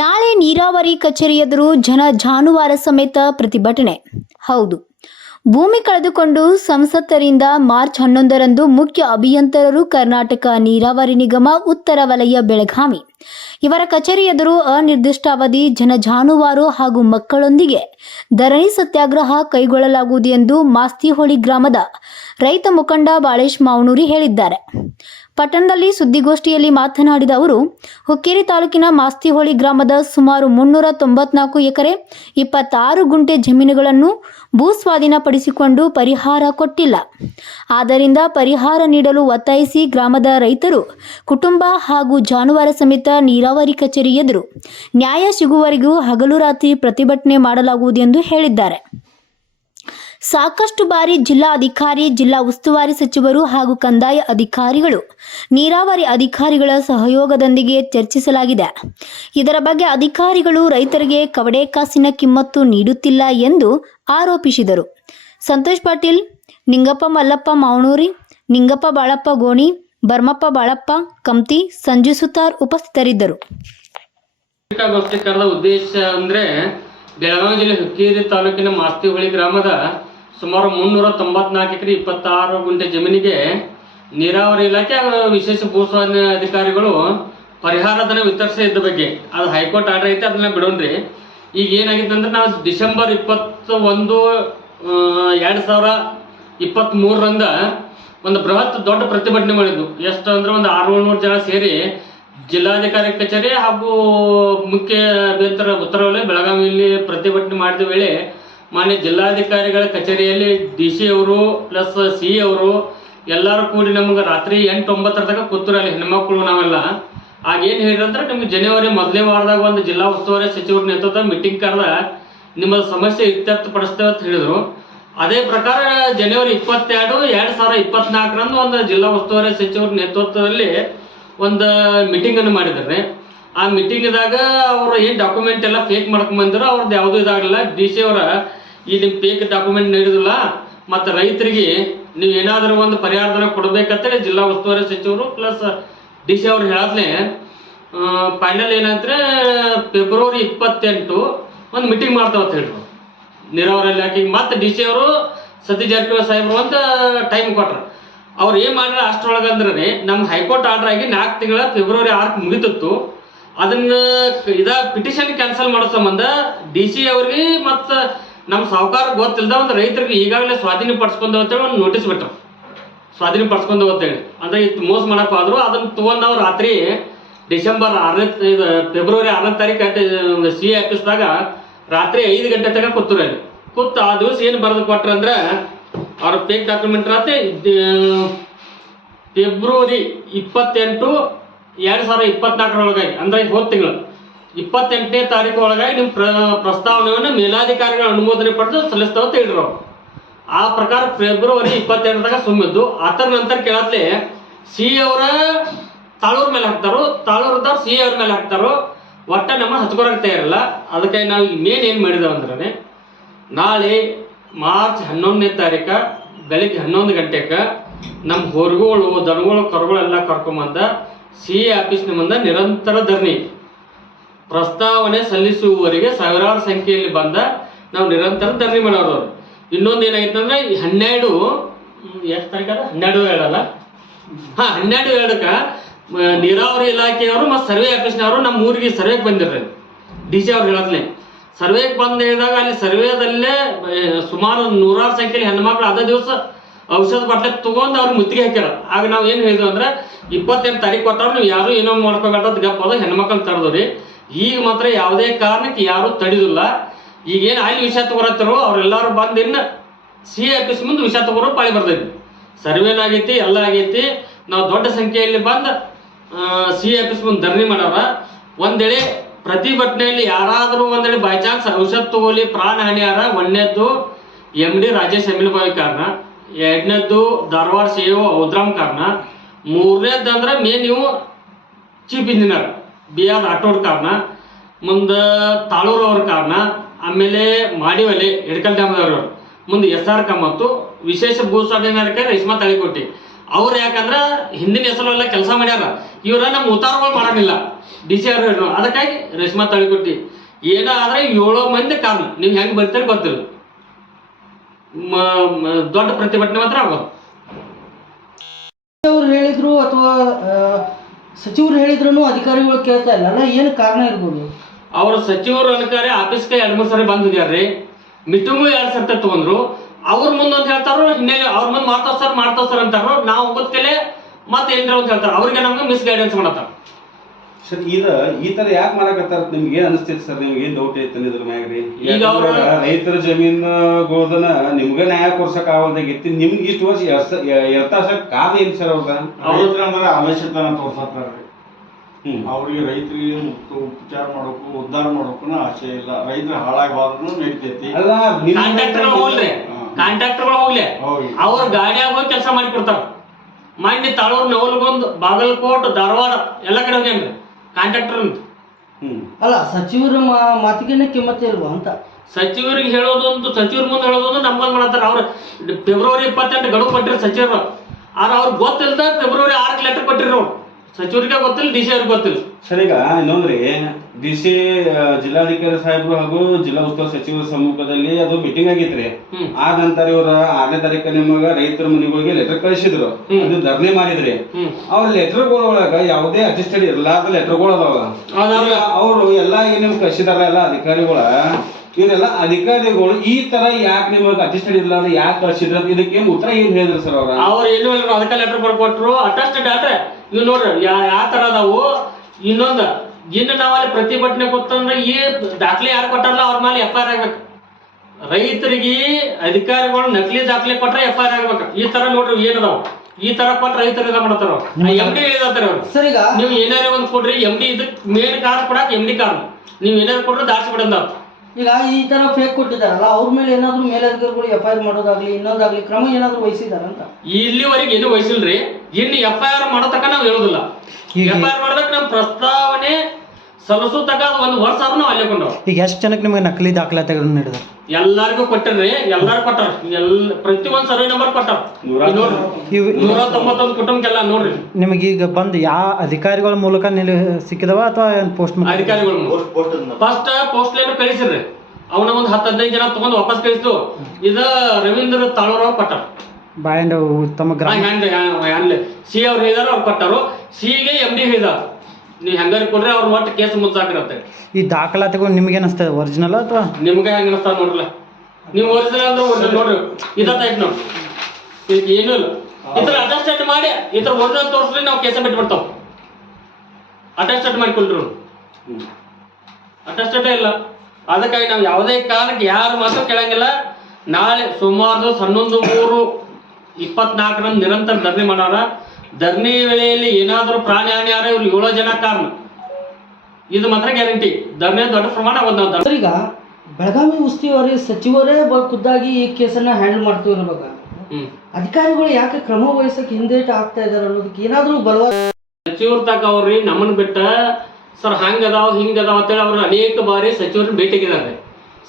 ನಾಳೆ ನೀರಾವರಿ ಕಚೇರಿ ಎದುರು ಜನ ಜಾನುವಾರ ಸಮೇತ ಪ್ರತಿಭಟನೆ. ಹೌದು. ಭೂಮಿ ಕಳೆದುಕೊಂಡು ಸಂಸತ್ತರಿಂದ ಮಾರ್ಚ್ ಹನ್ನೊಂದರಂದು ಮುಖ್ಯ ಅಭಿಯಂತರರು ಕರ್ನಾಟಕ ನೀರಾವರಿ ನಿಗಮ ಉತ್ತರ ವಲಯ ಬೆಳಗಾವಿ. ಇವರ ಕಚೇರಿ ಎದುರು ಅನಿರ್ದಿಷ್ಟಾವಧಿ ಜನ ಜಾನುವಾರು ಹಾಗೂ ಮಕ್ಕಳೊಂದಿಗೆ ಧರಣಿ ಸತ್ಯಾಗ್ರಹ ಕೈಗೊಳ್ಳಲಾಗುವುದು ಎಂದು ಮಾಸ್ತಿಹೊಳಿ ಗ್ರಾಮದ ರೈತ ಮುಖಂಡ ಬಾಳೇಶ್ ಮಾವನೂರಿ ಹೇಳಿದ್ದಾರೆ. ಪಟ್ಟಣದಲ್ಲಿ ಸುದ್ದಿಗೋಷ್ಠಿಯಲ್ಲಿ ಮಾತನಾಡಿದ ಅವರು, ಹುಕ್ಕೇರಿ ತಾಲೂಕಿನ ಮಾಸ್ತಿಹೊಳಿ ಗ್ರಾಮದ ಸುಮಾರು ಮುನ್ನೂರ ತೊಂಬತ್ನಾಲ್ಕು ಎಕರೆ ಇಪ್ಪತ್ತಾರು ಗುಂಟೆ ಜಮೀನುಗಳನ್ನು ಭೂಸ್ವಾಧೀನಪಡಿಸಿಕೊಂಡು ಪರಿಹಾರ ಕೊಟ್ಟಿಲ್ಲ. ಆದ್ದರಿಂದ ಪರಿಹಾರ ನೀಡಲು ಒತ್ತಾಯಿಸಿ ಗ್ರಾಮದ ರೈತರು, ಕುಟುಂಬ ಹಾಗೂ ಜಾನುವಾರು ಸಮೇತ ನೀರಾವರಿ ಕಚೇರಿ ಎದುರು ನ್ಯಾಯ ಸಿಗುವವರೆಗೂ ಹಗಲು ರಾತ್ರಿ ಪ್ರತಿಭಟನೆ ಮಾಡಲಾಗುವುದು ಎಂದು ಹೇಳಿದ್ದಾರೆ. ಸಾಕಷ್ಟು ಬಾರಿ ಜಿಲ್ಲಾ ಅಧಿಕಾರಿ, ಜಿಲ್ಲಾ ಉಸ್ತುವಾರಿ ಸಚಿವರು ಹಾಗೂ ಕಂದಾಯ ಅಧಿಕಾರಿಗಳು ನೀರಾವರಿ ಅಧಿಕಾರಿಗಳ ಸಹಯೋಗದೊಂದಿಗೆ ಚರ್ಚಿಸಲಾಗಿದೆ. ಇದರ ಬಗ್ಗೆ ಅಧಿಕಾರಿಗಳು ರೈತರಿಗೆ ಕವಡೆ ಕಾಸಿನ ಕಿಮ್ಮತ್ತು ನೀಡುತ್ತಿಲ್ಲ ಎಂದು ಆರೋಪಿಸಿದರು. ಸಂತೋಷ್ ಪಾಟೀಲ್, ನಿಂಗಪ್ಪ ಮಲ್ಲಪ್ಪ ಮಾವಣೂರಿ ನಿಂಗಪ್ಪ ಬಾಳಪ್ಪ ಗೋಣಿ, ಬರ್ಮಪ್ಪ ಬಾಳಪ್ಪ ಕಮ್ತಿ, ಸಂಜು ಸುತಾರ್ ಉಪಸ್ಥಿತರಿದ್ದರು. ಉದ್ದೇಶ ಅಂದ್ರೆ ಬೆಳಗಾವಿ ಜಿಲ್ಲೆ ಹುಕ್ಕೇರಿ ತಾಲೂಕಿನ ಮಾಸ್ತಿಹೊಳಿ ಗ್ರಾಮದ ಸುಮಾರು ಮುನ್ನೂರ ತೊಂಬತ್ನಾಲ್ಕು ಎಕರೆ ಇಪ್ಪತ್ತಾರು ಗುಂಟೆ ಜಮೀನಿಗೆ ನೀರಾವರಿ ಇಲಾಖೆ ವಿಶೇಷ ಭೂಸ್ವಾಮ್ಯ ಅಧಿಕಾರಿಗಳು ಪರಿಹಾರ ಧನ ಇದ್ದ ಬಗ್ಗೆ. ಅದು ಹೈಕೋರ್ಟ್ ಆರ್ಡರ್ ಐತೆ, ಅದನ್ನ ಬಿಡೋಣ್ರಿ. ಈಗ ಏನಾಗಿದೆ ಅಂದ್ರೆ ನಾವು ಡಿಸೆಂಬರ್ ಇಪ್ಪತ್ತ ಒಂದು ಎರಡು ಸಾವಿರ ಇಪ್ಪತ್ತ್ ಮೂರರಿಂದ ಒಂದು ಬೃಹತ್ ದೊಡ್ಡ ಪ್ರತಿಭಟನೆ ಮಾಡಿದ್ವು. ಎಷ್ಟು ಅಂದ್ರೆ ಒಂದು ಆರುನೂರು ಜನ ಸೇರಿ ಜಿಲ್ಲಾಧಿಕಾರಿ ಕಚೇರಿ ಹಾಗೂ ಮುಖ್ಯ ಅಭಿಯಂತರ ಉತ್ತರ ಬೆಳಗಾವಿಯಲ್ಲಿ ಪ್ರತಿಭಟನೆ ಮಾಡಿದ ವೇಳೆ ಮಾನ್ಯ ಜಿಲ್ಲಾಧಿಕಾರಿಗಳ ಕಚೇರಿಯಲ್ಲಿ ಡಿ ಸಿ ಅವರು ಪ್ಲಸ್ ಸಿ ಅವರು ಎಲ್ಲರೂ ಕೂಡಿ ನಮ್ಗೆ ರಾತ್ರಿ ಎಂಟು ಒಂಬತ್ತರ ತನಕ ಅಲ್ಲಿ ಹೆಣ್ಮಕ್ಳು ನಾವೆಲ್ಲ. ಆಗ ಏನು ಹೇಳಿರಂದ್ರೆ ನಿಮ್ಗೆ ಜನವರಿ ಮೊದಲೇ ವಾರದಾಗ ಒಂದು ಜಿಲ್ಲಾ ಉಸ್ತುವಾರಿ ಸಚಿವರ ನೇತೃತ್ವ ಮೀಟಿಂಗ್ ಕರೆದ ನಿಮ್ಮ ಸಮಸ್ಯೆ ಇತ್ಯರ್ಥಪಡಿಸ್ತೇವೆ ಅಂತ ಹೇಳಿದರು. ಅದೇ ಪ್ರಕಾರ ಜನವರಿ ಇಪ್ಪತ್ತೆರಡು, ಎರಡು ಸಾವಿರ ಇಪ್ಪತ್ನಾಲ್ಕರಂದು ಒಂದು ಜಿಲ್ಲಾ ಉಸ್ತುವಾರಿ ಸಚಿವರ ನೇತೃತ್ವದಲ್ಲಿ ಒಂದು ಮೀಟಿಂಗನ್ನು ಮಾಡಿದ್ದಾರೆ. ಆ ಮೀಟಿಂಗ್ದಾಗ ಅವರು ಏನು ಡಾಕ್ಯುಮೆಂಟ್ ಎಲ್ಲ ಫೇಕ್ ಮಾಡ್ಕೊಂಡ್ಬಂದಿರೋ ಅವ್ರದ್ದು ಯಾವುದೂ ಇದಾಗಲಿಲ್ಲ. ಡಿ ಸಿ ಅವರ ಈ ನಿಮ್ಮ ಪೇಕ್ ಡಾಕ್ಯುಮೆಂಟ್ ನೀಡಿದಿಲ್ಲ, ಮತ್ತು ರೈತರಿಗೆ ನೀವು ಏನಾದರೂ ಒಂದು ಪರಿಹಾರಧನ ಕೊಡಬೇಕಂತೇಳಿ ಜಿಲ್ಲಾ ಉಸ್ತುವಾರಿ ಸಚಿವರು ಪ್ಲಸ್ ಡಿ ಸಿ ಅವ್ರು ಹೇಳತ್ಲೆ ಫೈನಲ್ ಏನಂದ್ರೆ ಫೆಬ್ರವರಿ ಇಪ್ಪತ್ತೆಂಟು ಒಂದು ಮೀಟಿಂಗ್ ಮಾಡ್ತಾವ ಅಂತ ಹೇಳಿದ್ರು ನೀರಾವರಿ ಇಲಾಖೆ, ಮತ್ತೆ ಡಿ ಸಿ ಅವರು ಸತೀಶ್ ಜಾರಕಿಹೊಳಿ ಸಾಹೇಬ್ರು ಅಂತ ಟೈಮ್ ಕೊಟ್ರು. ಅವ್ರು ಏನು ಮಾಡ್ರ ಅಷ್ಟರೊಳಗೆ ಅಂದ್ರೆ ನಮ್ಮ ಹೈಕೋರ್ಟ್ ಆರ್ಡರ್ ಆಗಿ ನಾಲ್ಕು ತಿಂಗಳ ಫೆಬ್ರವರಿ ಆರ್ಕ್ ಮುಗಿತಿತ್ತು. ಅದನ್ನ ಇದ ಪಿಟಿಷನ್ ಕ್ಯಾನ್ಸಲ್ ಮಾಡೋ ಸಂಬಂಧ ಡಿ ಸಿ ಅವ್ರಿಗೆ ಮತ್ತು ನಮ್ಮ ಸಾಹುಕಾರ ಗೊತ್ತಿಲ್ಲದ ಒಂದು ರೈತರಿಗೆ ಈಗಾಗಲೇ ಸ್ವಾಧೀನ ಪಡಿಸ್ಕೊಂಡು ಅಂತೇಳಿ ಒಂದು ನೋಟಿಸ್ ಬಿಟ್ಟರು ಸ್ವಾಧೀನ ಪಡಿಸ್ಕೊಂಡು ಅಂತೇಳಿ ಅಂದ್ರೆ ಇತ್ತು ಮೋಸ ಮಾಡಕ್ ಹೋದ್ರು, ಅದನ್ನ ತೊಗೊಂಡು ಅವ್ರು ರಾತ್ರಿ ಡಿಸೆಂಬರ್ ಆರನೇ ಇದು ಫೆಬ್ರವರಿ ಆರನೇ ತಾರೀಕು ಸಿ ಆಫೀಸ್ದಾಗ ರಾತ್ರಿ ಐದು ಗಂಟೆ ತನಕ ಕೂತ್ರು ಅಲ್ಲಿ. ಕೂತು ಆ ದಿವಸ ಏನು ಬರೆದು ಕೊಟ್ರು ಅಂದ್ರೆ ಅವ್ರ ಫೇಕ್ ಡಾಕ್ಯುಮೆಂಟ್ ರಾತ್ರಿ ಫೆಬ್ರವರಿ ಇಪ್ಪತ್ತೆಂಟು ಎರಡು ಸಾವಿರದ ಇಪ್ಪತ್ನಾಲ್ಕರೊಳಗಾಗಿ, ಅಂದ್ರೆ ಹೋದ ತಿಂಗಳು. ಇಪ್ಪತ್ತೆಂಟನೇ ತಾರೀಕು ಒಳಗಾಗಿ ನಿಮ್ಮ ಪ್ರ ಪ್ರಸ್ತಾವನೆಯನ್ನು ಮೇಲಾಧಿಕಾರಿಗಳ ಅನುಮೋದನೆ ಪಡೆದು ಸಲ್ಲಿಸ್ತಾವ ಅಂತ ಹೇಳಿದ್ರು ಆ ಪ್ರಕಾರ ಫೆಬ್ರವರಿ ಇಪ್ಪತ್ತೆರಡದಾಗ ಸುಮ್ಮಿದ್ದು ಆತರ ನಂತರ ಕೇಳತ್ಲೆ, ಸಿ ಅವರ ತಾಳೂರ್ ಮೇಲೆ ಹಾಕ್ತಾರೋ ತಾಳೂರ್ದವ್ರು ಸಿ ಅವ್ರ ಮೇಲೆ ಹಾಕ್ತಾರೋ, ಒಟ್ಟ ನಮ್ಮ ಹಚ್ಕೊರಕ್ಕೆ ತಯಾರಿಲ್ಲ. ಅದಕ್ಕೆ ನಾವು ಮೇನ್ ಏನು ಮಾಡಿದೆವು ಅಂದ್ರೆ ನಾಳೆ ಮಾರ್ಚ್ ಹನ್ನೊಂದನೇ ತಾರೀಕ, ಬೆಳಿಗ್ಗೆ ಹನ್ನೊಂದು ಗಂಟೆಗೆ ನಮ್ಮ ಹೊರಗಳು, ದನಗಳು ಕರುಗಳೆಲ್ಲ ಕರ್ಕೊಂಬಂದ, ಸಿ ಆಫೀಸ್ನ ಮುಂದೆ ನಿರಂತರ ಧರಣಿ ಪ್ರಸ್ತಾವನೆ ಸಲ್ಲಿಸುವವರಿಗೆ ಸಾವಿರಾರು ಸಂಖ್ಯೆಯಲ್ಲಿ ಬಂದ ನಾವು ನಿರಂತರ ಧರಣಿ ಮಾಡೋರು. ಇನ್ನೊಂದು ಏನಾಗಿತ್ತು ಅಂದ್ರೆ ಈ ಹನ್ನೆರಡು ಎಷ್ಟು ತಾರೀಕಲ್ಲ? ಹನ್ನೆರಡು ಎರಡಲ್ಲ ಹಾ, ಹನ್ನೆರಡು ಎರಡಕ್ಕೆ ನೀರಾವರಿ ಇಲಾಖೆಯವರು ಮತ್ತು ಸರ್ವೆ ಆಫೀಸ್ನವರು ನಮ್ಮ ಊರಿಗೆ ಸರ್ವೆಗೆ ಬಂದಿರ್ರಿ. ಡಿ ಸಿ ಅವ್ರು ಹೇಳತ್ಲೆ ಸರ್ವೆಗೆ ಬಂದ ಹೇಳಿದಾಗ ಅಲ್ಲಿ ಸರ್ವೇದಲ್ಲೇ ಸುಮಾರು ನೂರಾರು ಸಂಖ್ಯೆಯಲ್ಲಿ ಹೆಣ್ಮಕ್ಳು ಅದೇ ದಿವಸ ಔಷಧ ಬಟ್ಟೆ ತಗೊಂಡು ಅವ್ರು ಮುತ್ತಿಗೆ ಹಾಕ್ಯಾರ. ಆಗ ನಾವು ಏನು ಹೇಳಿದ್ವಿ ಅಂದ್ರೆ, ಇಪ್ಪತ್ತೆಂಟು ತಾರೀಕು ಕೊಟ್ಟವ್ರು ನೀವು ಯಾರು ಏನೋ ಮಾಡ್ಕೋಬೇಡ ಅಂತ ಗಪ್ಪ ಅದ ಹೆಣ್ಮಕ್ಳು ತಡೆದ್ರಿ ಈಗ ಮಾತ್ರ ಯಾವುದೇ ಕಾರಣಕ್ಕೆ ಯಾರು ತಡಿದಿಲ್ಲ. ಈಗೇನು ಅಲ್ಲಿ ವಿಷಯ ತಗೋರತ್ತಾರೋ ಅವರೆಲ್ಲರೂ ಬಂದು ಇನ್ನು ಸಿ ಆಫೀಸ್ ಮುಂದೆ ವಿಷಯ ತಗೋರೋ ಪಾಳಿ ಬರ್ತೈತಿ ಸರ್ವೇನ ಆಗೈತಿ, ಎಲ್ಲ ಆಗೈತಿ. ನಾವು ದೊಡ್ಡ ಸಂಖ್ಯೆಯಲ್ಲಿ ಬಂದು ಸಿ ಆಫೀಸ್ ಮುಂದೆ ಧರಣಿ ಮಾಡಾರ ಒಂದೇಳೆ ಪ್ರತಿಭಟನೆಯಲ್ಲಿ ಯಾರಾದರೂ ಒಂದೇಳೆ ಬೈ ಚಾನ್ಸ್ ಔಷಧ ತಗೋಲಿ ಪ್ರಾಣ ಹಾನಿಯಾರ. ಒಂದನೇದ್ದು ಎಂ ಡಿ ರಾಜೇಶ್ ಎಮ್ಮಿನಬಾವಿ ಕಾರಣ. ಎರಡನೇದ್ದು ಧಾರವಾಡ ಸಿ ಒ ಔದ್ರಾಮ್ ಕಾರಣ. ಮೂರನೇದ್ದು ಅಂದ್ರೆ ಮೇನ್ ನೀವು chief engineer. B R Rathod ಕಾರಣ ಮುಂದೆ ತಾಳೂರು ಅವ್ರ ಕಾರಣ ಆಮೇಲೆ ಮಾಡಿವಲೆ ಹಿಡ್ಕಲ್ ಡ್ಯಾಮ್ದವರು ಮುಂದೆ ಎಸ್ ಆರ್ ಕಮ್ಮತ್ತು ವಿಶೇಷ ಭೂ ಸ್ವಾಧೀನಕ್ಕೆ ರೇಷ್ಮಾ ತಳಿಕೋಟಿ ಅವ್ರು ಯಾಕಂದ್ರೆ ಹಿಂದಿನ ಹೆಸರೆಲ್ಲ ಕೆಲಸ ಮಾಡ್ಯಾರ. ಇವ್ರ ನಮ್ಮ ಉತ್ತಾರಗಳು ಮಾಡಂಗಿಲ್ಲ. ಡಿ ಸಿ ಆರ್ ಅದಕ್ಕಾಗಿ ರೇಷ್ಮಾ ತಳಿಕೋಟಿ ಏನೋ ಆದ್ರೆ ಏಳು ಮಂದಿ ಕಾರಣ ನೀವು ಹೆಂಗೆ ಬರ್ತೀರಿ ಗೊತ್ತಿಲ್ಲ. ದೊಡ್ಡ ಪ್ರತಿಭಟನೆ ಮಾತ್ರ ಆಗೋದು ಅವ್ರು ಹೇಳಿದ್ರು ಅಥವಾ ಸಚಿವರು ಹೇಳಿದ್ರು ಅಧಿಕಾರಿಗಳು ಕೇಳ್ತಾ ಇಲ್ಲ. ಏನು ಕಾರಣ ಇರ್ಬೋದು? ಅವರು ಸಚಿವರು ಅನ್ಕಾರೆ ಆಫೀಸ್ಗೆ ಎರಡು ಮೂರು ಸರಿ ಬಂದಿದ್ಯಾರ್ರಿ. ಮೀಟಿಂಗು ಎರಡು ಸರ್ತಿ ತಗೊಂಡ್ರು ಅವ್ರ ಮುಂದೊಂದು ಹೇಳ್ತಾರೋ ಹಿನ್ನೆಲೆ ಅವ್ರ ಮುಂದೆ ಮಾಡ್ತಾವ್ ಸರ್ ಮಾಡ್ತಾವ್ ಸರ್ ಅಂತಾರೋ, ನಾವು ಗೊತ್ತಲೇ ಮತ್ತೆ ಏನ್ರ ಅಂತ ಹೇಳ್ತಾರೆ, ಅವ್ರಿಗೆ ನಮ್ಗೆ ಮಿಸ್ ಗೈಡೆನ್ಸ್ ಮಾಡತ್ತಾರ. ಸರ್ ಈಗ ಈ ತರ ಯಾಕೆ ಮಾಡಕತ್ತಾರ ನಿಮ್ಗೆ ಏನ್ ಅನಿಸ್ತೈತಿ ಸರ್? ನಿಮ್ಗೆ ಏನ್ ಡೌಟ್ ಐತೆ ಇದ್ರ ಮ್ಯಾಗ್ರಿ? ಈಗ ಅವ್ರ- ಜಮೀನ್ ರೈತರ ಜಮೀನುಗಳದನ್ನ ನಿಮ್ಗ ನ್ಯಾಯ ಕೊಡ್ಸಕ್ ಆಗಿತ್ತು ನಿಮ್ಗೆ ಇಷ್ಟು ವರ್ಷ ಎರ್ತಾಸಕ್ ಕಾದ ಏನ್ ಸರ್ ಅವ್ರದ? ರೈತರಂದ್ರೆ ಆಲಸ್ಯತನ ತೋರ್ಸತ್ತಾರ್ರಿ ಹ್ಮ್. ಅವ್ರಿಗೆ ರೈತರಿಗೆ ಮುಕ್ತ ಉಪಚಾರ ಮಾಡೋಕು ಉದ್ಧಾರ ಮಾಡೋಕು ಆಸೆ ಇಲ್ಲ. ರೈತರ ಹಾಳಾಗಬಾರ್ದು ನಡಿತೈತಿ. ಅಲ್ಲ ಕಾಂಟ್ರಾಕ್ಟರ್ಗಳು ಹೋಗ್ಲಿ. ಅವ್ರ ಗಾಡಿಯಾಗ ಹೋಗಿ ಕೆಲಸ ಮಾಡಿ ಕೊಡ್ತಾರ ಮಂಡಿ ತಾಳೂರು ನವಲಗೊಂದು ಬಾಗಲಕೋಟ್ ಧಾರವಾಡ ಎಲ್ಲ ಕಡೆ ಹೋಗ್ಯಾನ್ರಿ. ಕಾಂಟ್ರಾಕ್ಟರ್ ಅಂತ ಹ್ಮ್. ಅಲ್ಲ ಸಚಿವರ ಮಾ- ಮಾತಿಗೆನೆ ಕಿಮ್ಮತ್ತೆ ಇಲ್ವಾ ಅಂತ? ಸಚಿವರಿಗೆ ಹೇಳೋದೊಂದು ಸಚಿವರ ಮುಂದೆ ಹೇಳೋದೊಂದು ನಮ್ಗೊಂದು ಮಾಡತ್ತಾರ ಅವ್ರು ಫೆಬ್ರವರಿ ಇಪ್ಪತ್ತೆಂಟು ಗಡುವು ಕೊಟ್ಟಿರೋ ಸಚಿವರು. ಆದ್ರೆ ಅವ್ರಿಗೆ ಗೊತ್ತಿಲ್ಲದ ಫೆಬ್ರವರಿ ಆರಕ್ಕೆ ಲೆಟರ್ ಕೊಟ್ಟಿರೋ ಅವ್ರು ಸಚಿವರಿಗೆ ಗೊತ್ತಿಲ್ಲ ಡಿ ಸಿ ಅವ್ರಿಗೆ ಗೊತ್ತಿಲ್ಲ. ಸರ್ ಈಗ ಇನ್ನೊಂದ್ರಿ ಡಿ ಸಿ ಜಿಲ್ಲಾಧಿಕಾರಿ ಸಾಹೇಬರು ಹಾಗೂ ಜಿಲ್ಲಾ ಉಸ್ತುವಾರಿ ಸಚಿವರ ಸಮ್ಮುಖದಲ್ಲಿ ಅದು ಮೀಟಿಂಗ್ ಆಗಿತ್ರಿ. ಆ ನಂತರ ಇವರ ಆರನೇ ತಾರೀಕು ನಿಮಗ ರೈತರ ಮನೆಗಳಿಗೆ ಲೆಟರ್ ಕಳಿಸಿದ್ರು. ಅದು ಧರಣಿ ಮಾಡಿದ್ರಿ. ಅವ್ರ ಲೆಟರ್ಗಳ ಒಳಗ ಯಾವುದೇ ಅಡ್ಜಸ್ಟೆಡ್ ಇರ್ಲಾರ್ದ ಲೆಟರ್ಗಳು ಅದಾವ. ಅವ್ರು ಎಲ್ಲಾ ನಿಮ್ಗೆ ಕಳಿಸಿದಾರ ಎಲ್ಲ ಅಧಿಕಾರಿಗಳ ಇವರೆಲ್ಲ ಅಧಿಕಾರಿಗಳು ಈ ತರ ಯಾಕೆ ನಿಮಗೆ ಅಡ್ಜಸ್ಟೆಡ್ ಇಲ್ಲ ಅಂದ್ರೆ ಯಾಕೆ ಕಳಿಸಿದ್ರ ಇದಕ್ಕೆ ಏನ್ ಉತ್ತರ ಏನ್ ಹೇಳಿದ್ರು ಸರ್ ಅವ್ರ? ಅವ್ರು ಏನು ಹೇಳಿದ್ರು ಅದಕ್ಕೆ ಲೆಟರ್ ಬರ್ಕೊಟ್ರು. ಅಟಸ್ಟೆಡ್ ಆದ್ರೆ ಇವ್ ನೋಡ್ರಿ ಯಾ ಯಾವ ತರ ಅದಾವು. ಇನ್ನೊಂದು ಇನ್ನ ನಾವಲ್ಲಿ ಪ್ರತಿಭಟನೆ ಕೊತ್ತಂದ್ರೆ ಈ ದಾಖಲೆ ಯಾರು ಕೊಟ್ಟಾರಲ್ಲ ಅವ್ರ ಮೇಲೆ ಎಫ್ ಐ ಆರ್ ಆಗ್ಬೇಕು. ರೈತರಿಗೆ ಅಧಿಕಾರಿಗಳು ನಕಲಿ ದಾಖಲೆ ಕೊಟ್ರೆ ಎಫ್ ಐ ಆರ್ ಆಗ್ಬೇಕು. ಈ ತರ ನೋಡ್ರಿ ಏನದಾವ ಈ ತರ ಕೊಟ್ಟು ರೈತರು ಇದ ಮಾಡ್ತಾರ ಎಂ ಡಿ ಹೇಳಿದಾರೆ ಅವ್ರು. ಸರ್ ಈಗ ನೀವು ಏನಾರ ಒಂದ್ ಕೊಡ್ರಿ ಎಂ ಡಿ ಇದಕ್ ಮೇನ್ ಕಾರಣ ಕೊಡಕ್ ಎಂ ಡಿ ಕಾರಣ. ನೀವು ಏನಾರ ಕೊಟ್ರೆ ದಾಟ್ಸಿ ಬಿಡಂದ ಈಗ ಈ ತರ ಫೇಕ್ ಕೊಟ್ಟಿದ್ದಾರಲ್ಲ ಅವ್ರ ಮೇಲೆ ಏನಾದರೂ ಮೇಲಧಿಕಾರಿಗಳು ಎಫ್ ಐ ಆರ್ ಮಾಡೋದಾಗ್ಲಿ ಇನ್ನೊಂದಾಗ್ಲಿ ಕ್ರಮ ಏನಾದರೂ ವಹಿಸಿದಾರ ಅಂತ? ಇಲ್ಲಿವರೆಗೆ ಏನು ವಹಿಸಿಲ್ರಿ? ಇನ್ನು ಎಫ್ ಐ ಆರ್ ಮಾಡೋ ತನಕ ನಾವು ಹೇಳುದಿಲ್ಲ. ಎಫ್ ಐ ಆರ್ ಮಾಡಿದಾಗ ನಮ್ಮ ಪ್ರಸ್ತಾವನೆ ಸಲ್ಲಿಸೋ ತನಕ ಅದು ಒಂದು ವರ್ಷ ಆದ್ರೂ ನಾವು ಅಲ್ಲೇ ಕೊಂಡವ್ ಈಗ ಎಷ್ಟು ಜನಕ್ಕೆ ನಿಮಗೆ ನಕಲಿ ದಾಖಲಾತಿಗಳನ್ನು ನೀಡಿದ್ರು? ಎಲ್ಲಾರ್ಗೂ ಕೊಟ್ಟನ್ರಿ ಎಲ್ಲಾರು ಕೊಟ್ಟಾರ. ಎಲ್ ಪ್ರತಿ ಒಂದ್ ಸರ್ವೆ ನಂಬರ್ ಕೊಟ್ಟಾರ ನೂರ ಇವು ನೂರ ತೊಂಬತ್ತೊಂದು ಕುಟುಂಬಕ್ಕೆಲ್ಲ ನೋಡ್ರಿ. ನಿಮಗೆ ಈಗ ಬಂದು ಯಾವ ಅಧಿಕಾರಿಗಳ ಮೂಲಕ ನಿಲ್ ಸಿಕ್ಕಿದವ ಅಥವಾ ಪೋಸ್ಟ್ ಅಧಿಕಾರಿಗಳು ಫಸ್ಟ್ ಪೋಸ್ಟ್ ಲೈನ್ ಕಳಿಸಿರ್ರಿ. ಅವನ ಒಂದ್ ಹತ್ತು ಹದಿನೈದು ಜನ ತಗೊಂಡು ವಾಪಸ್ ಕಳಿಸ್ತು ಇದ ರವೀಂದ್ರ ತಾಳೂರ ಕೊಟ್ಟಾರ. ಬಾಯಂಡ ತಮ್ಮ ಗ್ರಾಮ. ಸಿ ಅವ್ರು ಹೇಳಿದಾರ ಅವ್ರು ಕೊಟ್ಟಾರು. ಸಿಗೆ ಎಂ ಡಿ ಹೇಳಿದಾರ. ನೀವು ಹೆಂಗಾರು ಕೊಡ್ರಿ ಅವ್ರ ಒಟ್ಟು ಕೇಸ್ ಮುಚ್ಚಾಕಿರತ್ತೆ ಈ ದಾಖಲಾತಿಗಳು ನಿಮ್ಗೆ ಅನಿಸ್ತದೆ ಒರಿಜಿನಲ್ ಅಥವಾ? ನಿಮ್ಗೆ ಹೆಂಗ ಅನಿಸ್ತಾವ ನೋಡ್ರಲ್ಲ. ನೀವು ಒರಿಜಿನಲ್ ಅಂದ್ರೆ ಒರಿಜಿನಲ್ ನೋಡ್ರಿ ಇದ ಟೈಪ್ ನೋಡಿ. ಇದಕ್ಕೆ ಏನೂ ಇಲ್ಲ. ಇದ್ರ ಅಟೆಸ್ಟೆಡ್ ಮಾಡಿ ಇದ್ರ ಒರಿಜಿನಲ್ ತೋರಿಸ್ರಿ ನಾವು ಕೇಸ ಬಿಟ್ಬಿಡ್ತಾವ ಬಿಡ್ತಾವ. ಮಾಡಿ ಅಟೆಸ್ಟೆಡ್ ಇಲ್ಲ. ಅದಕ್ಕಾಗಿ ನಾವು ಯಾವುದೇ ಕಾರಣಕ್ಕೆ ಯಾರು ಮಾತ್ರ ಕೇಳಂಗಿಲ್ಲ. ನಾಳೆ ಸುಮಾರು ಹನ್ನೊಂದು ಮೂರು ಇಪ್ಪತ್ನಾಲ್ಕರಂದು ನಿರಂತರ ಧರಣಿ ಮಾಡೋಣ ಧರಣಿ ವೇಳೆಯಲ್ಲಿ ಏನಾದರೂ ಪ್ರಾಣಿ ಹಾನಿ ಆದ್ರೆ ಇವ್ರು ಏಳೋ ಜನ ಕಾರಣ. ಇದು ಮಾತ್ರ ಗ್ಯಾರಂಟಿ. ಧರಣಿ ದೊಡ್ಡ ಪ್ರಮಾಣ ಈಗ ಬೆಳಗಾವಿ ಉಸ್ತುವಾರಿ ಸಚಿವರೇ ಖುದ್ದಾಗಿ ಈ ಕೇಸನ್ನ ಹ್ಯಾಂಡಲ್ ಹ್ಮ್. ಅಧಿಕಾರಿಗಳು ಯಾಕೆ ಕ್ರಮ ವಹಿಸಕ್ಕೆ ಹಿಂದೇಟ್ ಆಗ್ತಾ ಇದಾರೆ ಅನ್ನೋದಕ್ಕೆ ಏನಾದ್ರೂ ಬಲವಾದ ಸಚಿವರ ತಕ ಅವ್ರಿ ನಮ್ಮನ್ ಬಿಟ್ಟ ಸರ್ ಹಂಗ ಹಿಂಗದಾವ್ ಹಿಂಗ ಅದಾವ ಅಂತೇಳಿ ಅವ್ರು ಅನೇಕ ಬಾರಿ ಸಚಿವರು ಭೇಟಿಗಿದ್ದಾರೆ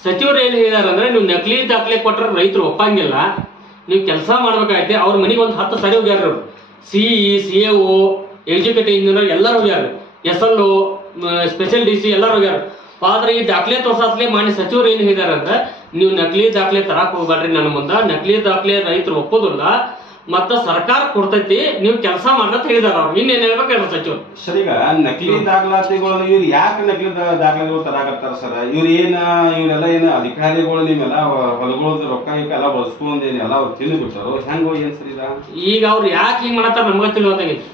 ಸಚಿವರು ಏನ್ ಹೇಳಿದಾರೆ ಅಂದ್ರೆ ನೀವು ನಕಲಿ ದಾಖಲೆ ಕೊಟ್ಟರೆ ರೈತರು ಒಪ್ಪಂಗಿಲ್ಲ. ನೀವು ಕೆಲಸ ಮಾಡ್ಬೇಕಾಯ್ತು. ಅವ್ರ ಮನೆಗೆ ಒಂದು ಹತ್ತು ಸರಿ ಹೋಗ್ಯಾರ ಅವ್ರು C E C A O executive engineer ಎಲ್ಲರೂ ಹೋಗ್ಯಾರ. S L O special D C ಎಲ್ಲರೂ ಹೋಗ್ಯಾರ. ಆದ್ರೆ ಈ ದಾಖಲೆ ತೋರ್ಸಾತ್ಲೆ ಮಾನ್ಯ ಸಚಿವರು ಏನು ಹೇಳಿದಾರೆ ಅಂದ್ರೆ ನೀವು ನಕಲಿ ದಾಖಲೆ ತರಕ್ ಹೋಗ್ಬೇಡ್ರಿ ನನ್ನ ಮುಂದೆ. ನಕಲಿ ದಾಖಲೆ ರೈತರು ಒಪ್ಪೋದಿಲ್ಲ ಮತ್ತ ಸರ್ಕಾರ ಕೊಡ್ತೈತಿ ನೀವು ಕೆಲಸ ಮಾಡ್ರ ಹೇಳಿದಾರ ಅವ್ರು. ಇನ್ನೇನ್ ಹೇಳ್ಬೇಕು ಸಚಿವರು? ಸರ್ ಈಗ ನಕಲಿ ದಾಖಲಾತಿಗಳು ಇವ್ರು ಯಾಕೆ ನಕಲಿ ದಾಖಲಾತಿಗಳು ತರಾಕತ್ತಾರ ಸರ್? ಇವ್ರು ಏನ ಇವರೆಲ್ಲ ಏನ ಅಧಿಕಾರಿಗಳು ನಿಮ್ಮೆಲ್ಲ ಹೊಲಗಳದ ರೊಕ್ಕ ಎಲ್ಲ ಬಳಸ್ಕೊಂಡ್ ಏನೆಲ್ಲ ಅವ್ರು ತಿಂದು ಹೆಂಗ ಹೆಂಗೋ ಏನ್ ಸರ್ ಇದ ಈಗ ಅವ್ರು ಯಾಕೆ ಹಿಂಗ್ ಮಾಡತ್ತಾರ ನಮ್ಗ ತಿಳಿಯೋದಾಗೈತಿ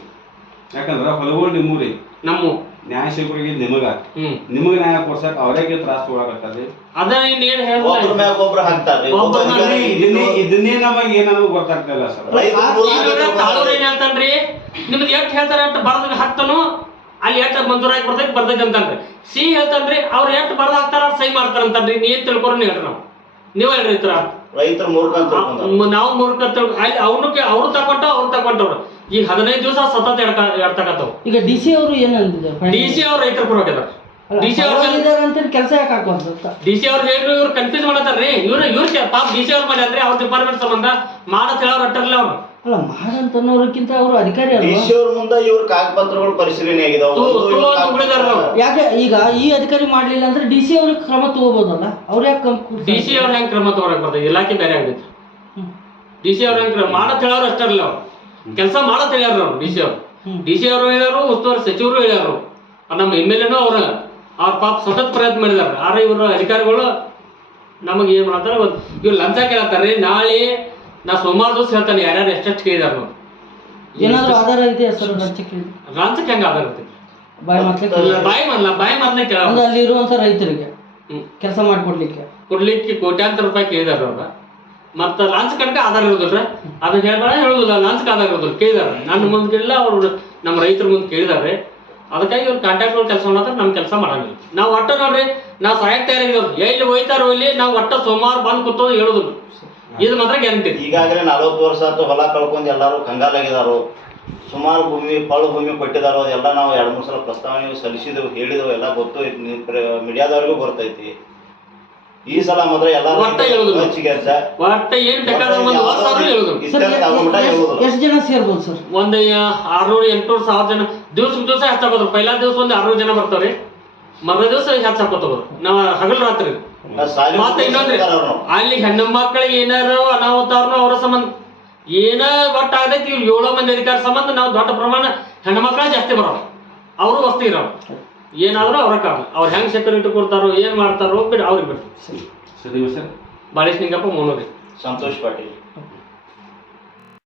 ಯಾಕಂದ್ರ ಹೊಲಗಳು ನಿಮ್ಮೂರಿ. ನಮ್ಮ ನ್ಯಾಯ ಸಿಗೋರಿಗೆ ನಿಮಗ. ಹ್ಮ್. ನಿಮಗ ನ್ಯಾಯ ಕೊಡ್ಸಕ್ ಅವರಿಗೆ ತ್ರಾಸ ತೊಗೊಳಕತ್ತಾರ್ರಿ ಅದ ಇನ್ನೇನ್ ಒಬ್ರ ಹೇಳಿಲ್ಲ ಮ್ಯಾಗ ಒಬ್ರು ಹಾಕ್ತಾರ್ರಿ ಒಬ್ರ ಒಬ್ಬ ಮ್ಯಾಗ ಇದನ್ನೇ ಇದನ್ನೇ ನಮಗೆ ಏನಾದ್ರು ಗೊತ್ತಾಗ್ತಾ ಇಲ್ಲ ಸರ್. ತಾಳೂರ್ ಏನ್ ಹೇಳ್ತಾನ್ರಿ ನಿಮ್ದು ಎಷ್ಟ್ ಹೇಳ್ತಾರೆ ಅಂತ ಬರ್ದಾಗ ಹಾಕ್ತಾನು ಅಲ್ಲಿ ಎಷ್ಟು ಮಂಜೂರಾಗಿ ಬರ್ತೈತಿ ಬರ್ತೈತಿ ಅಂತಾನ್ರಿ. ಸಿ ಹೇಳ್ತಾನ್ರಿ ಅವ್ರು ಎಷ್ಟು ಬರ್ದ ಹಾಕ್ತಾರ ಸೈ ಸಹಿ ಮಾಡ್ತಾರ ಅಂತಾನ್ರಿ. ನೀ ಏನ್ ತಿಳ್ಕೊರಿ ಹೇಳ್ರಿ ನಾವು. ನೀವ್ ಹೇಳ್ರಿ ಈ ತರ. ರೈತರ ಮೂರ್ಖ ಅಂತ ತಿಳ್ಕೊಂಡಾರ. ನಾವು ಮೂರ್ಖ ತಿಳ್- ಅಲ್ಲಿ ಅವ್ನು ಅವ್ರು ತಗೊಂಡ ಅವ್ರು ತಗೊಂಡವ್ರು ಈಗ ಹದಿನೈದು ದಿವಸ ಸತತ ಎಡ್ಕ ಎಡ್ತಕತ್ತವ್ ಈಗ ಡಿ ಸಿ ಅವರು ಏನ್ ಅಂದಿದ್ದಾರೆ? ಡಿ ಸಿ ಅವ್ರು ರೈತರ ಹೋಗ್ಯದ ಡಿ ಸಿ ಅವ್ರ ಅಂತ ಕೆಲಸ ಯಾಕೆ ಡಿ ಸಿ ಅವ್ರು ಹೇಳಿ ಇವ್ರು ಕನ್ಫ್ಯೂಸ್ ಮಾಡತ್ತಾರ್ರಿ. ಇವ್ರ ಇವ್ರ ಪಾಪ ಡಿ ಸಿ ಅವ್ರ ಮೇಲೆ ಅಂದ್ರೆ ಅವ್ರ ಡಿಪಾರ್ಟ್ಮೆಂಟ್ ಸಂಬಂಧ ಮಾಡತ್ ಹೇಳೋರು ಅಟ್ಟರ್ಲಿ ಅವ್ರು. ಅಲ್ಲ ಮಾಡಂತನ್ನೋದಕ್ಕಿಂತ ಅವರು ಅಧಿಕಾರಿ ಡಿ ಅಲ್ವಾ ಸಿ ಅವ್ರ ಮುಂದೆ ಇವ್ರ ಕಾಗಪತ್ರಗಳು ಪರಿಶೀಲನೆ ಆಗಿದಾವ. ಯಾಕೆ ಈಗ ಈ ಅಧಿಕಾರಿ ಮಾಡ್ಲಿಲ್ಲ ಅಂದ್ರೆ ಡಿ ಸಿ ಅವ್ರಿಗೆ ಕ್ರಮ ತಗೋಬಹುದಲ್ಲ ಅವ್ರು ಯಾಕೆ ಡಿ ಸಿ ಅವ್ರ ಹೆಂಗ್ ಕ್ರಮ ತಗೋಕ್ ಬರ್ತದೆ? ಇಲಾಖೆ ಬೇರೆ ಆಗೈತಿ ಹ್ಮ್. ಡಿ ಸಿ ಅವ್ರ ಹೆಂಗ್ ಕ್ರಮ ಮಾಡತ್ ಹೇಳೋರು ಅಷ್ಟರ್ಲಿ ಅಲ್ಲ ಅವ್ರು. ಕೆಲಸ ಮಾಡತ್ ಹೇಳ್ಯಾರ ಅವ್ರು ಡಿ ಸಿ ಅವರು. ಡಿ ಸಿ ಅವರು ಹೇಳ್ಯಾರು ಉಸ್ತುವಾರಿ ಸಚಿವರು ಹೇಳ್ಯಾರು. ನಮ್ಮ ಎಂ ಎಲ್ ಎನೂ ಅವ್ರ ಅವ್ರ ಪಾಪ ಸತತ್ ಪ್ರಯತ್ನ ಮಾಡಿದಾರೆ. ಆದ್ರೆ ಇವರು ಅಧಿಕಾರಿಗಳು ನಮಗೆ ಏನ್ ಮಾಡ್ತಾರೆ ಇವ್ರು ಲಂಚ ಕೇಳತ್ತಾರೆ ನಾಳೆ ನಾ ಸೋಮವಾರ ದಿವಸ ಹೇಳ್ತಾನೆ ಯಾರ್ಯಾರು ಎಷ್ಟೆಷ್ಟು ಕೇಳಿದಾರ ಏನಾದರೂ ಆಧಾರ ಇದೆ ಸರ್ ಲಂಚಕ್ಕೆ? ಲಂಚಕ್ಕೆ ಹೆಂಗ ಆಧಾರ ಇರ್ತೈತಿ ಬಾಯಿ ಮಾತ್ಲಿಕ್ಕೆ ಬಾಯಿ ಮಲ್ಲ ಬಾಯಿ ಮಾತನ್ನ ಕೇಳ ಅಲ್ಲಿ ಇರುವಂತ ರೈತರಿಗೆ. ಕೆಲಸ ಮಾಡಿಕೊಡ್ಲಿಕ್ಕೆ. ಕೊಡ್ಲಿಕ್ಕೆ ಕೋಟ್ಯಾಂತರ ರೂಪಾಯಿ ಕೇಳಿದಾರ ಅವ್ರ. ಮತ್ತ ಲಾಂಚ್ ಕಣಕ ಆಧಾರ ಇರೋದಿಲ್ಲ ಅದು ಹೇಳ್ಬೇಡ ಹೇಳುದಿಲ್ಲ. ಲಾಂಚ್ ಆಧಾರ ಇರೋದಿಲ್ಲ. ಕೇಳಿದಾರೆ. ನನ್ನ ಮುಂದೆ ಕೇಳಿಲ್ಲ, ಅವ್ರು ನಮ್ಮ ರೈತರ ಮುಂದೆ ಕೇಳಿದಾರೆ. ಅದಕ್ಕಾಗಿ ಅವ್ರು ಕಾಂಟ್ಯಾಕ್ಟ್ ಕೆಲಸ ಮಾಡಿದ್ರೆ ನಮ್ಮ ಕೆಲಸ ಮಾಡಂಗಿಲ್ಲ. ನಾವು ಒಟ್ಟ ನೋಡ್ರಿ, ನಾವು ಸಹಾಯಕ್ ತಯಾರಾಗಿರೋದು. ಎಲ್ಲಿ ಹೋಯ್ತಾರೋ ಇಲ್ಲಿ, ನಾವು ಒಟ್ಟ ಸೋಮವಾರ ಬಂದು ಕೂತೋದು ಹೇಳುದಿಲ್ಲ. ಇದು ಮಾತ್ರ ಗ್ಯಾರಂಟಿ ಈಗಾಗಲೇ ನಲವತ್ತು ವರ್ಷ ಆಯ್ತು ಹೊಲ ಕಳ್ಕೊಂಡು ಎಲ್ಲರೂ ಕಂಗಾಲಾಗಿದಾರು ಸುಮಾರು ಭೂಮಿ, ಪಾಳು ಭೂಮಿ ಕೊಟ್ಟಿದಾರೋ. ಅದೆಲ್ಲ ನಾವು ಎರಡು ಮೂರು ಸಲ ಪ್ರಸ್ತಾವನೆ ಸಲ್ಲಿಸಿದೆವು, ಹೇಳಿದೆವು. ಎಲ್ಲ ಗೊತ್ತು ಮೀಡಿಯಾದವ್ರಿಗೂ ಗೊತ್ತೈತಿ. ಈ ಸಲ ಮಾತ್ರ ಎಲ್ಲರೂ ಒಟ್ಟ ಹೇಳುದಿಲ್ಲ. ಹಚ್ಚಿಗೆದ್ದ. ಒಟ್ಟ ಏನ್ ಬೇಕಾದ್ರೆ ಒಂದು ಹೇಳುದಿಲ್ಲ. ಎಷ್ಟು ಜನ ಸೇರ್ಬೋದು ಸರ್? ಒಂದ್ ಆರ್ನೂರು ಎಂಟ್ನೂರು ಸಾವಿರ ಜನ. ದಿವ್ಸ ದಿವಸ ಹೆಚ್ಚಾಕೋದ್ರು ಪೈಲಾ ದಿವಸ ಒಂದ್ ಆರ್ನೂರು ಜನ ಬರ್ತಾವ್ರಿ. ಮರ ದಿವಸ ಹೆಚ್ಚಾಕೋತವ್ರು ನಾವ್ ಹಗಲ್ ರಾತ್ರಿ. ಆ ಸಾಲಿ ಮತ್ತೆ ಇನ್ನೊಂದ್ರಿ ಮುಗಿಸ್ತಾರ ಅವ್ರು. ಅಲ್ಲಿ ಹೆಣ್ಣು ಮಕ್ಕಳಿಗೆ ಏನಾರು ಅನಾಹುತ ಅವ್ರನ್ನ ಅವರ ಸಂಬಂಧ. ಏನ ಒಟ್ಟ ಆಗೈತಿ ಇವ್ರು ಏಳೋ ಮಂದಿ ಅಧಿಕಾರ ಸಂಬಂಧ ನಾವು ದೊಡ್ಡ ಪ್ರಮಾಣ ಹೆಣ್ಣು ಮಕ್ಕಳ ಜಾಸ್ತಿ ಬರೋ ಅವರು ವಸ್ತಿ ಇರೋ ಏನಾದ್ರೂ ಅವ್ರ ಕಾರಣ. ಅವ್ರು ಹೆಂಗ್ ಸೆಕ್ಯೂರಿಟಿ ಕೊಡ್ತಾರೋ ಏನ್ ಮಾಡ್ತಾರೋ ಬಿಡಿ ಅವ್ರಿಗೆ ಬಿಟ್ಟು ಸರಿ. ಸರ್ ಬಾಳೇಶ್ ನಿಂಗಪ್ಪ ಮೋನೋರಿ ಸಂತೋಷ್ ಪಾಟೀಲ್.